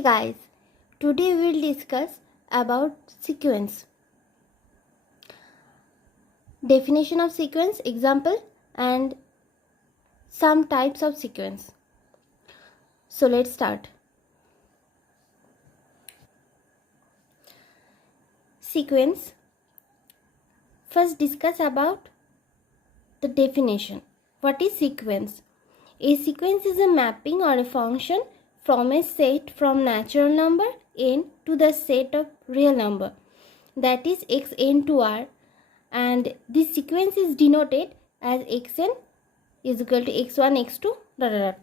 Hey guys, today we will discuss about sequence. Definition of sequence, example, and some types of sequence. So let's start. Sequence. First discuss about the definition. What is sequence? A sequence is a mapping or a function from a set from natural number n to the set of real number, that is xn to r, and this sequence is denoted as xn is equal to x1 x2 dot dot dot.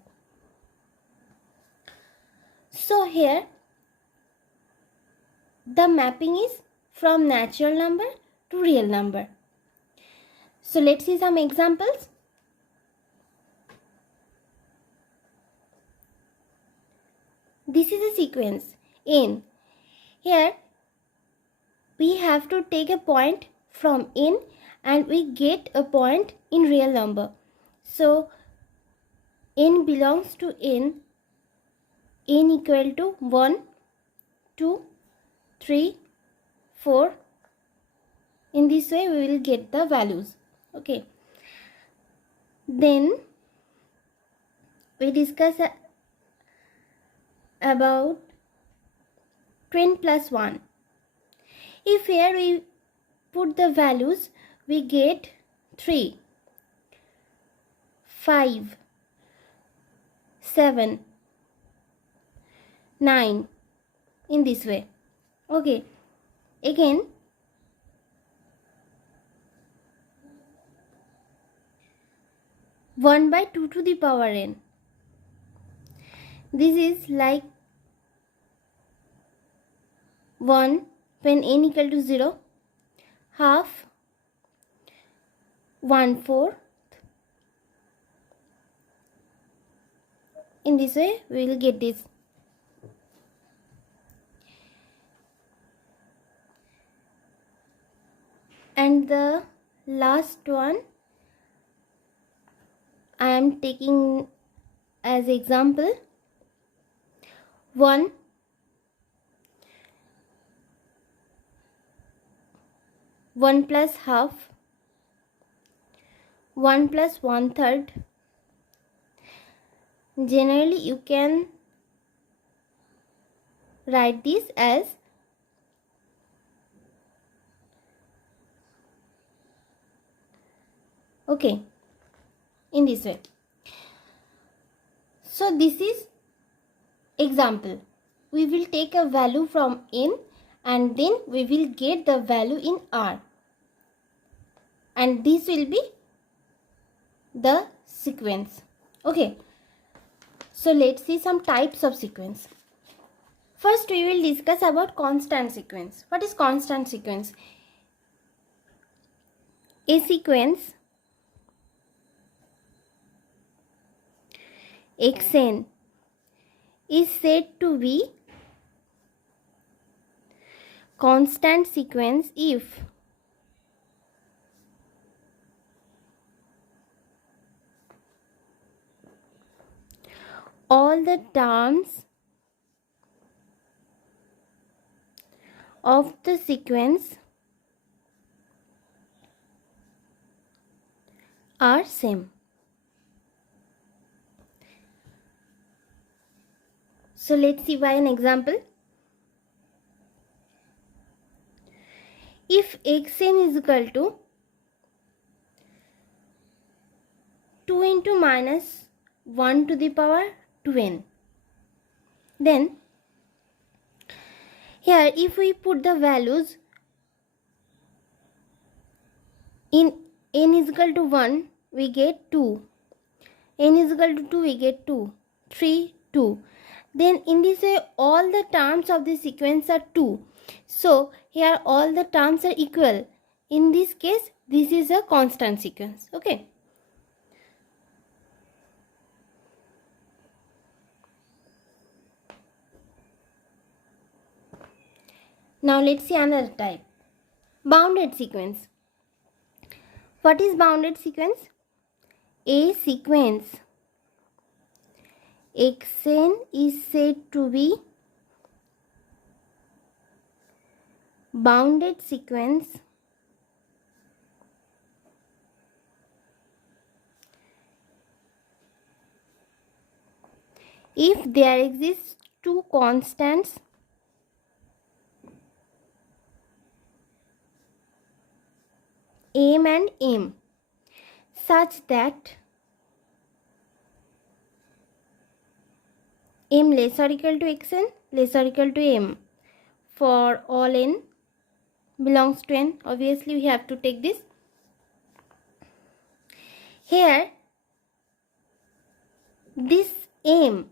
So here the mapping is from natural number to real number. So let's see some examples. This is a sequence n. Here we have to take a point from n and we get a point in real number. So n belongs to n equal to 1, 2, 3, 4. In this way we will get the values. Okay. Then we discuss about 10 plus 1. If here we put the values, we get 3, 5, 7, 9 in this way. Okay. Again, one by 2 to the power n. This is like 1 when n equal to 0, half, 1/4. In this way we will get this. And the last one I am taking as example 1 plus half, 1 plus 1/3. Generally you can write this as okay, in this way. So this is example. We will take a value from n and then we will get the value in r, and this will be the sequence. Okay, so let's see some types of sequence. First we will discuss about constant sequence. What is constant sequence? A sequence xn is said to be constant sequence if all the terms of the sequence are same. So let's see by an example. If xn is equal to 2 into minus 1 to the power 2n, then here if we put the values in n is equal to 1, we get 2, n is equal to 2, we get 2, 3, 2. Then in this way all the terms of the sequence are 2. So here all the terms are equal. In this case this is a constant sequence. Okay. Now let's see another type. Bounded sequence. What is bounded sequence? A sequence xn is said to be bounded sequence if there exists two constants m and m such that m less or equal to xn less or equal to m for all n belongs to n. Obviously we have to take this. Here this m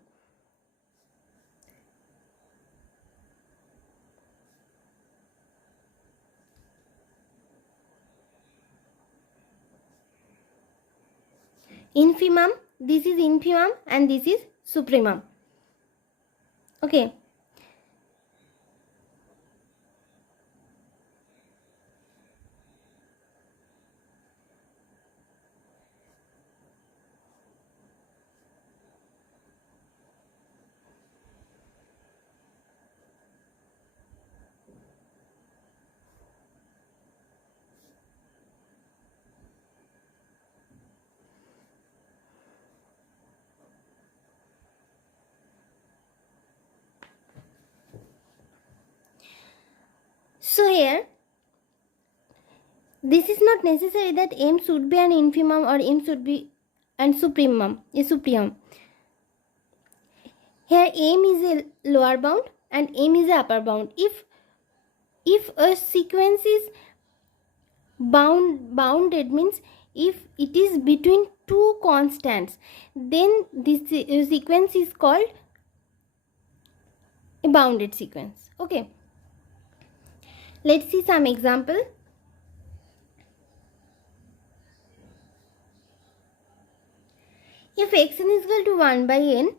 infimum, this is infimum and this is supremum. Okay. So here this is not necessary that m should be an infimum or m should be an supremum, a supremum. Here m is a lower bound and m is a upper bound. If a sequence is bounded means if it is between two constants, then this sequence is called a bounded sequence. Okay. Let's see some example. If xn is equal to 1 by n,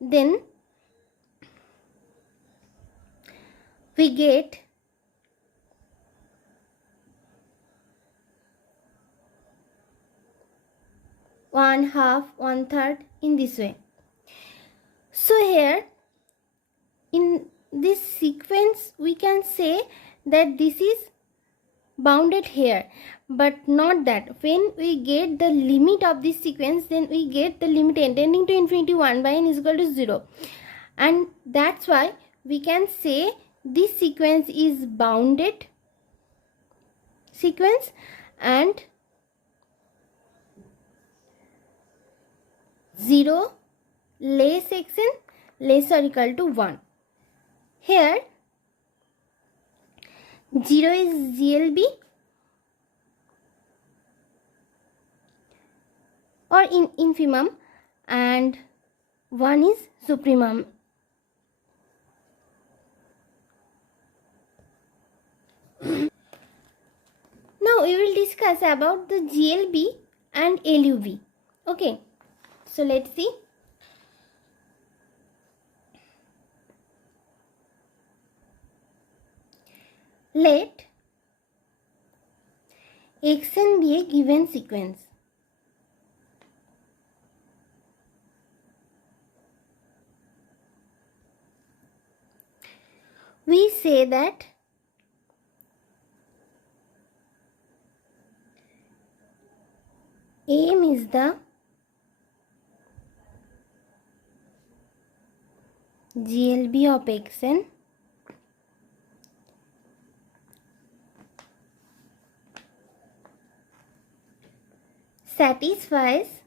then we get one half, one third in this way. So here in this sequence we can say that this is bounded here, but not that. When we get the limit of this sequence, then we get the limit tending to infinity 1 by n is equal to 0, and that's why we can say this sequence is bounded sequence and 0 less xn less or equal to 1. Here 0 is GLB or in infimum and 1 is supremum. Now we will discuss about the GLB and LUB. Okay, so let's see. Let xn be a given sequence. We say that m is the GLB of xn satisfies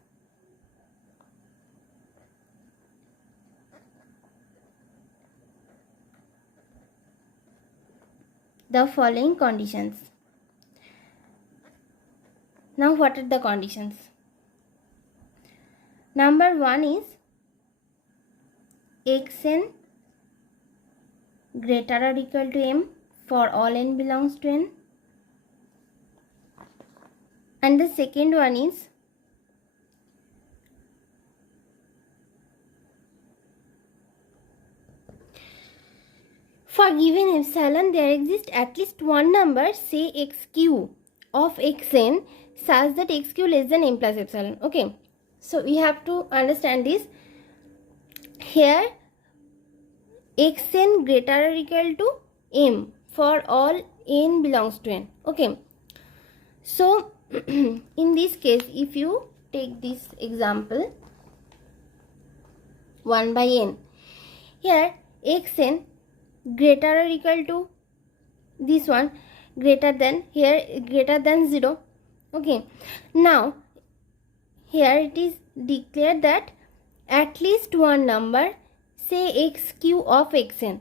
the following conditions. Now what are the conditions? Number 1 is xn greater or equal to m for all n belongs to n, and the second one is for given epsilon there exists at least one number, say xq of xn, such that xq less than m plus epsilon. Okay, so we have to understand this. Here xn greater or equal to m for all n belongs to n. Okay, so in this case, if you take this example 1 by n, here xn greater or equal to this one, greater than, here greater than 0. Okay, now here it is declared that at least one number, say xq of xn,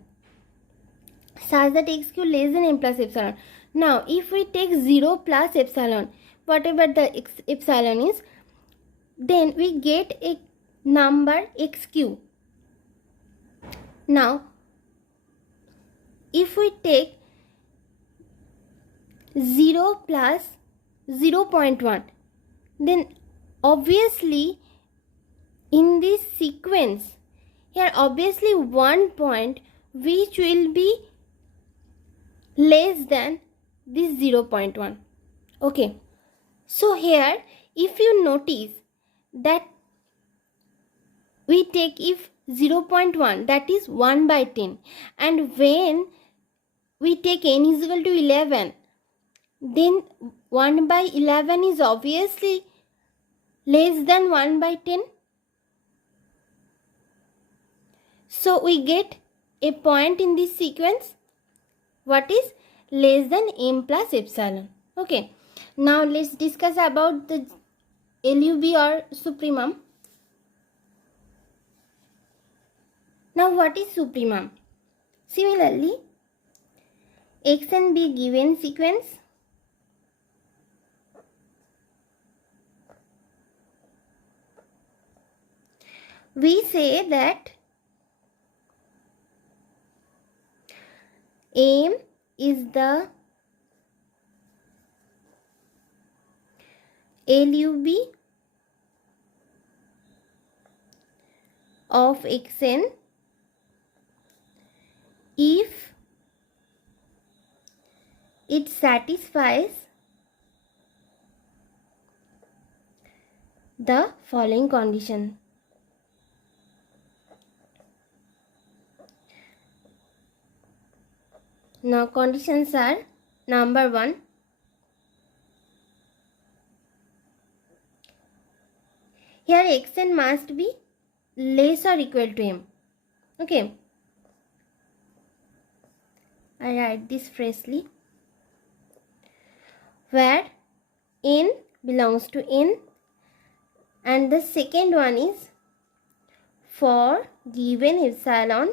such that xq less than n plus epsilon. Now if we take 0 plus epsilon, whatever the epsilon is, then we get a number xq. Now if we take 0 plus 0.1, then obviously in this sequence here, obviously one point which will be less than this 0.1. Okay, so here if you notice that we take if 0.1, that is 1 by 10, and when we take n is equal to 11, then 1 by 11 is obviously less than 1 by 10. So we get a point in this sequence what is less than m plus epsilon. Okay, now let's discuss about the LUB or supremum. Now what is supremum? Similarly, x and b given sequence, we say that m is the LUB of xn if it satisfies the following condition. Now conditions are: number 1, here xn must be less or equal to m. Okay, I write this freshly, where n belongs to n, and the second one is for given epsilon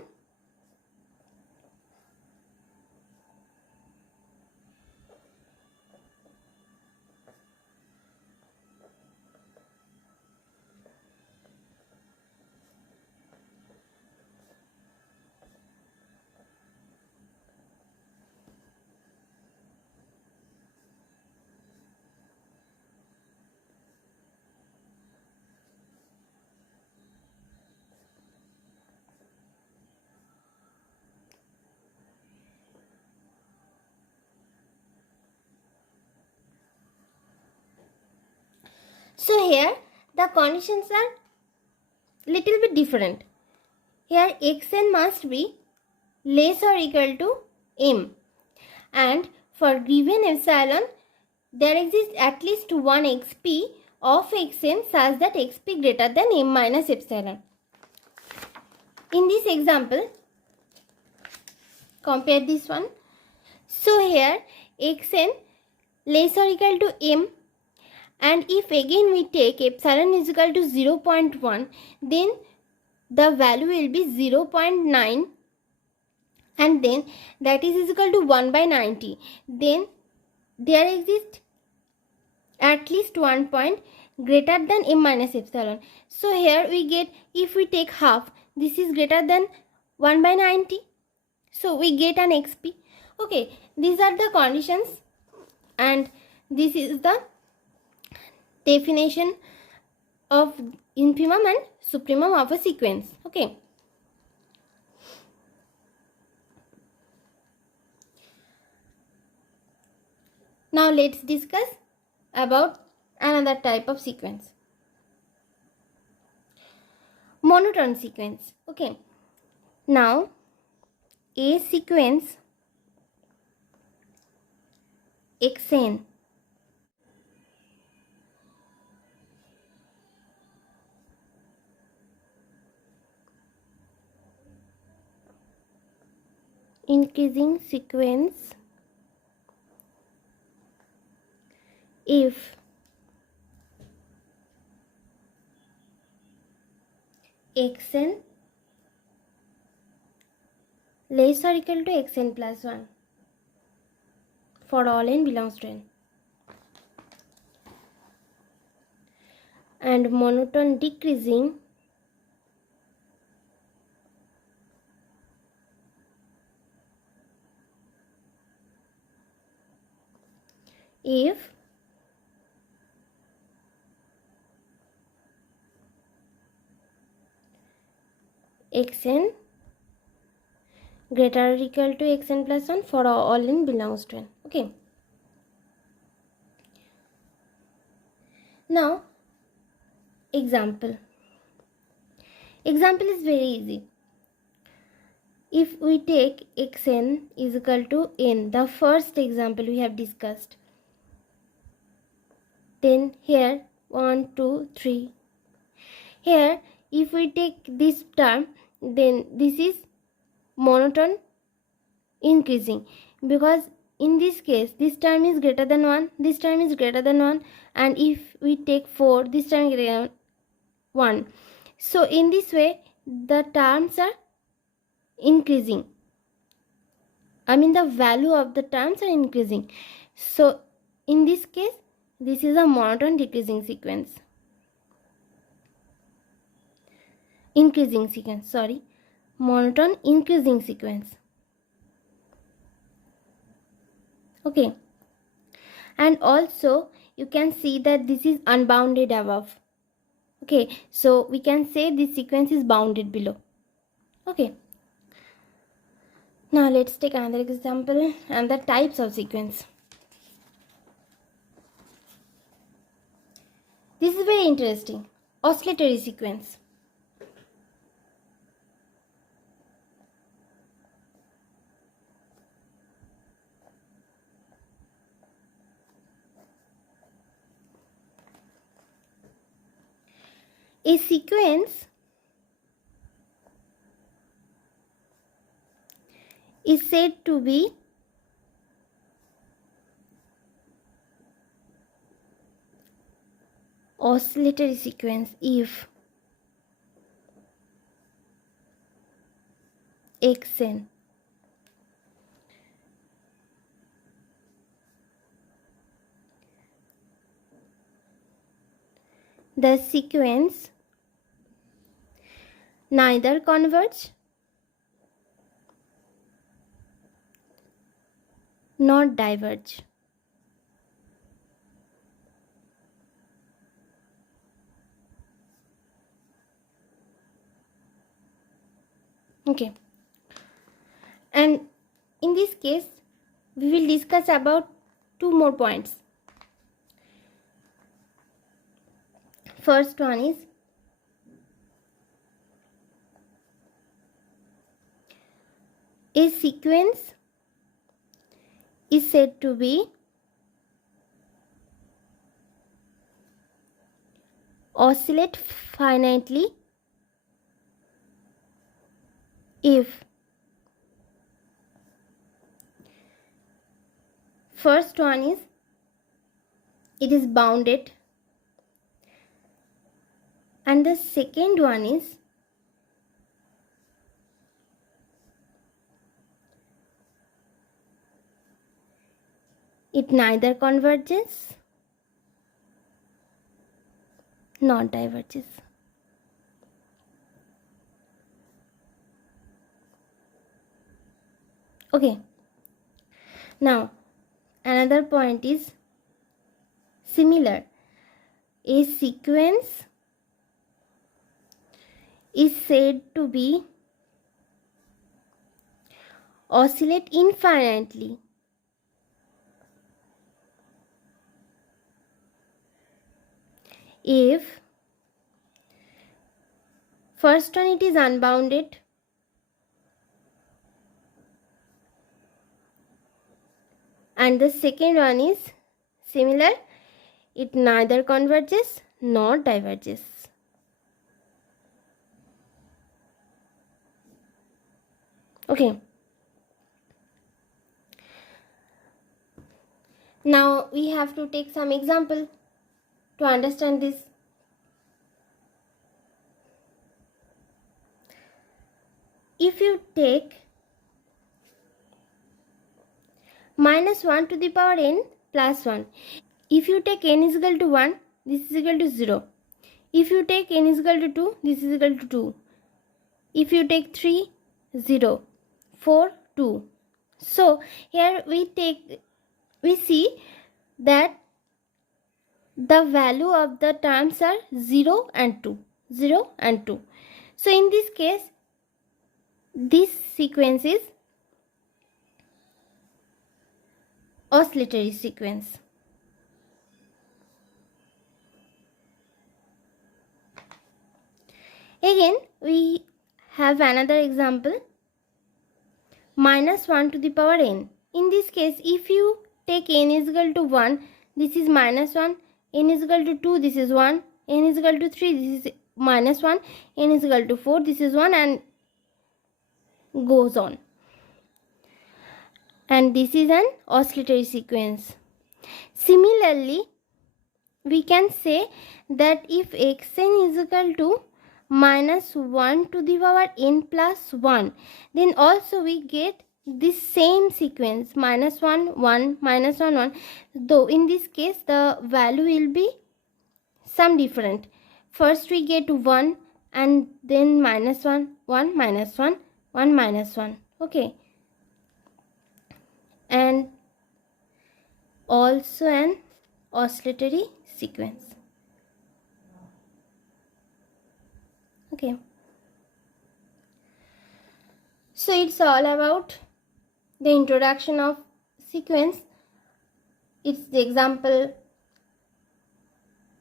So here the conditions are little bit different. Here xn must be less or equal to m, and for given epsilon there exists at least one xp of xn such that xp greater than m minus epsilon. In this example, compare this one. So here xn less or equal to m, and if again we take epsilon is equal to 0.1, then the value will be 0.9, and then that is equal to 1 by 90. Then there exists at least 1 point greater than m minus epsilon. So here we get, if we take half, this is greater than 1 by 90. So we get an xp. Okay, these are the conditions, and this is the definition of infimum and supremum of a sequence. Okay, now let's discuss about another type of sequence, monotone sequence. Okay, now a sequence xn increasing sequence if xn less or equal to xn plus 1 for all n belongs to n, and monotone decreasing if xn greater or equal to xn plus 1 for all n belongs to n. Okay. Now, example. Example is very easy. If we take xn is equal to n, the first example we have discussed, then here 1, 2, 3. Here, if we take this term, then this is monotone increasing, because in this case this term is greater than 1, this term is greater than 1, and if we take 4, this term is greater than 1. So in this way the terms are increasing. I mean the value of the terms are increasing. So in this case this is a monotone decreasing sequence. Increasing sequence, sorry. Monotone increasing sequence. Okay. And also you can see that this is unbounded above. Okay, so we can say this sequence is bounded below. Okay. Now let's take another example and the types of sequence. This is very interesting. Oscillatory sequence. A sequence is said to be oscillatory sequence if xn the sequence neither converge nor diverge. Okay, and in this case we will discuss about two more points. First one is a sequence is said to be oscillate finitely if first one is it is bounded, and the second one is it neither converges nor diverges. Okay, now another point is similar. A sequence is said to be oscillate infinitely if first one it is unbounded, And the second one is similar. It neither converges nor diverges. Okay. Now we have to take some example to understand this. If you take minus 1 to the power n plus 1. If you take n is equal to 1, this is equal to 0. If you take n is equal to 2, this is equal to 2. If you take 3, 0. 4, 2. So here we see that the value of the terms are 0 and 2. 0 and 2. So in this case, this sequence is oscillatory sequence. Again, we have another example. Minus 1 to the power n. In this case, if you take n is equal to 1, this is minus 1. N is equal to 2, this is 1. N is equal to 3, this is minus 1. N is equal to 4, this is 1, and goes on. And this is an oscillatory sequence. Similarly, we can say that if xn is equal to minus 1 to the power n plus 1, then also we get this same sequence, minus 1, 1, minus 1, 1. Though in this case the value will be some different. First we get 1 and then minus 1, 1, minus 1, 1, minus 1. Okay. And also an oscillatory sequence. Okay. So it's all about the introduction of sequence. It's the example,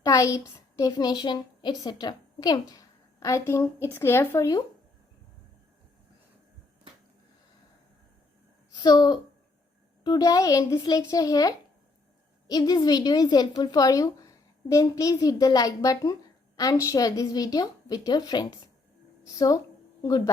types, definition, etc. Okay. I think it's clear for you. So today I end this lecture here. If this video is helpful for you, then please hit the like button and share this video with your friends. So, goodbye.